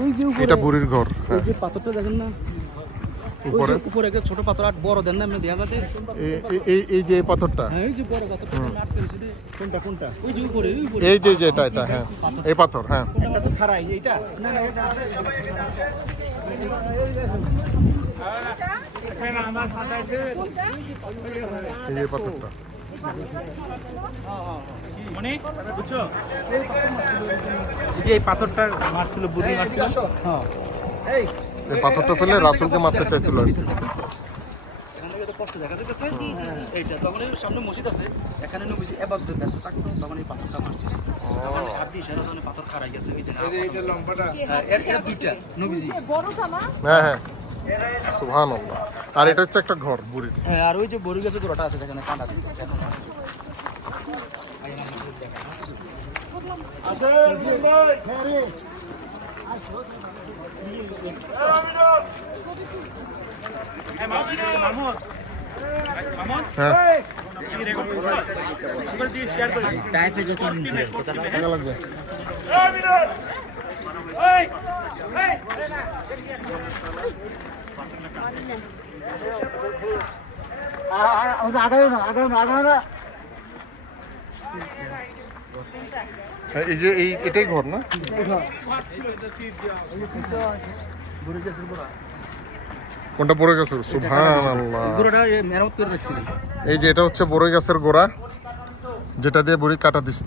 ওই যে এটা বুড়ির ঘর। ওই যে পাথরটা দেখেন না, উপরে উপরে একটা ছোট পাথর আর বড় দেন না আপনি দেখা যাচ্ছে। এই যে পাথরটা, হ্যাঁ এই যে বড় পাথরটা আটকে রয়েছে রে। কোনটা কোনটা? ওই যে উপরে এই যে এটা হ্যাঁ এই পাথর, হ্যাঁ কোনটা তো খাড়াই এইটা না না এটা আমার সাথে আছে এই যে পাথরটা। মানে বুঝছো এই পাথরটা মারছিল, বুড়ি মারছিল। হ্যাঁ এই পাথরটা ফেলে রাসূলকে মারতে চাইছিল। এখান থেকে তো কষ্ট দেখা যাচ্ছে। এইটা তখন এই সামনে মসজিদ আছে, এখানে নবীজি ইবাদতে ব্যস্ত থাকতো, তখন এই পাথরটা মারছিল। তখন হাড্ডি ইশারা তখন পাথর খাড়াই গেছে। এই যে এইটা লম্বাটা, এর দুইটা নবীজি। হ্যাঁ হ্যাঁ সুবহানাল্লাহ। আর এটা হচ্ছে একটা ঘর বুড়ির। হ্যাঁ আর ওই যে বড়ি গাছের গোড়াটা আছে যেখানে কাঁটা দিয়ে এখন হ্যাঁ টাইপে যত কেমন লাগবে? এই যে এটাই ঘর না? কোনটা বড়ই গাছের? সুবহানাল্লাহ। গোড়াটা মেরামত করে রাখছিলেন। এই যে এটা হচ্ছে বড়ই গাছের গোড়া, যেটা দিয়ে বুড়ি কাটা দিচ্ছে।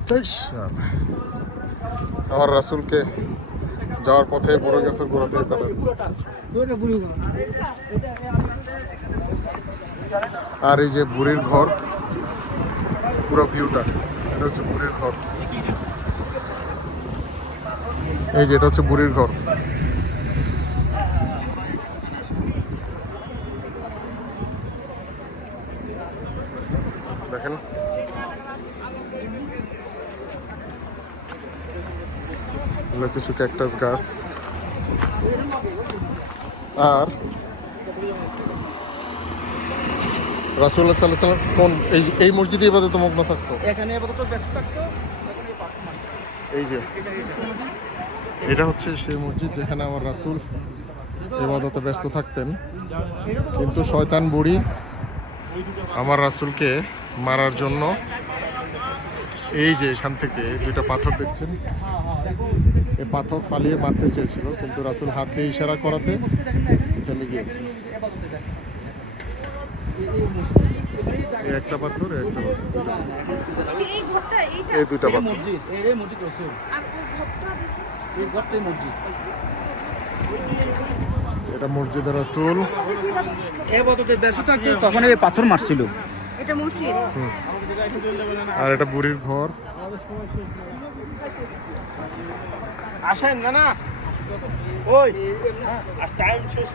আমার রাসূলকে যাওয়ার পথে বড়ই গাছের গোড়া দিয়ে কাটা দিচ্ছে। আর এই যে বুড়ির ঘর, পুরো ভিউটা, এটা হচ্ছে বুড়ির ঘর। এই যে এটা হচ্ছে বুড়ির ঘর। দেখেন কিছু ক্যাকটাস গাছ। আর রাসূলুল্লাহ সাল্লাল্লাহু আলাইহি ওয়াসাল্লাম কোন এই মসজিদে ইবাদতে মগ্ন থাকতো? এখানে আপাতত ব্যস্ত থাকতো, তখন এই পাথর মারছে। এই যে এটা হচ্ছে সেই মসজিদ যেখানে আমার রাসূল ইবাদতে ব্যস্ত থাকতেন, কিন্তু শয়তান বুড়ি আমার রাসূলকে মারার জন্য এই যে এখান থেকে দুইটা পাথর দেখছেন, এই পাথর ফালিয়ে মারতে চেয়েছিল, কিন্তু রাসূল হাত দিয়ে ইশারা করাতে থেমে গিয়েছে। এই একটা পাথর, একটা পাথর, এই দুইটা পাথর। মসজিদ, এই মসজিদ রাসূল। এই ঘরটাই মসজিদ। এটা মসজিদে রাসূল ইবাদতে ব্যস্ত থাকতো, তখন এই পাথর মারছিল। এটা মসজিদ। আর এটা বুড়ির ঘর। আসেন না না ওই আজ টাইম শেষ।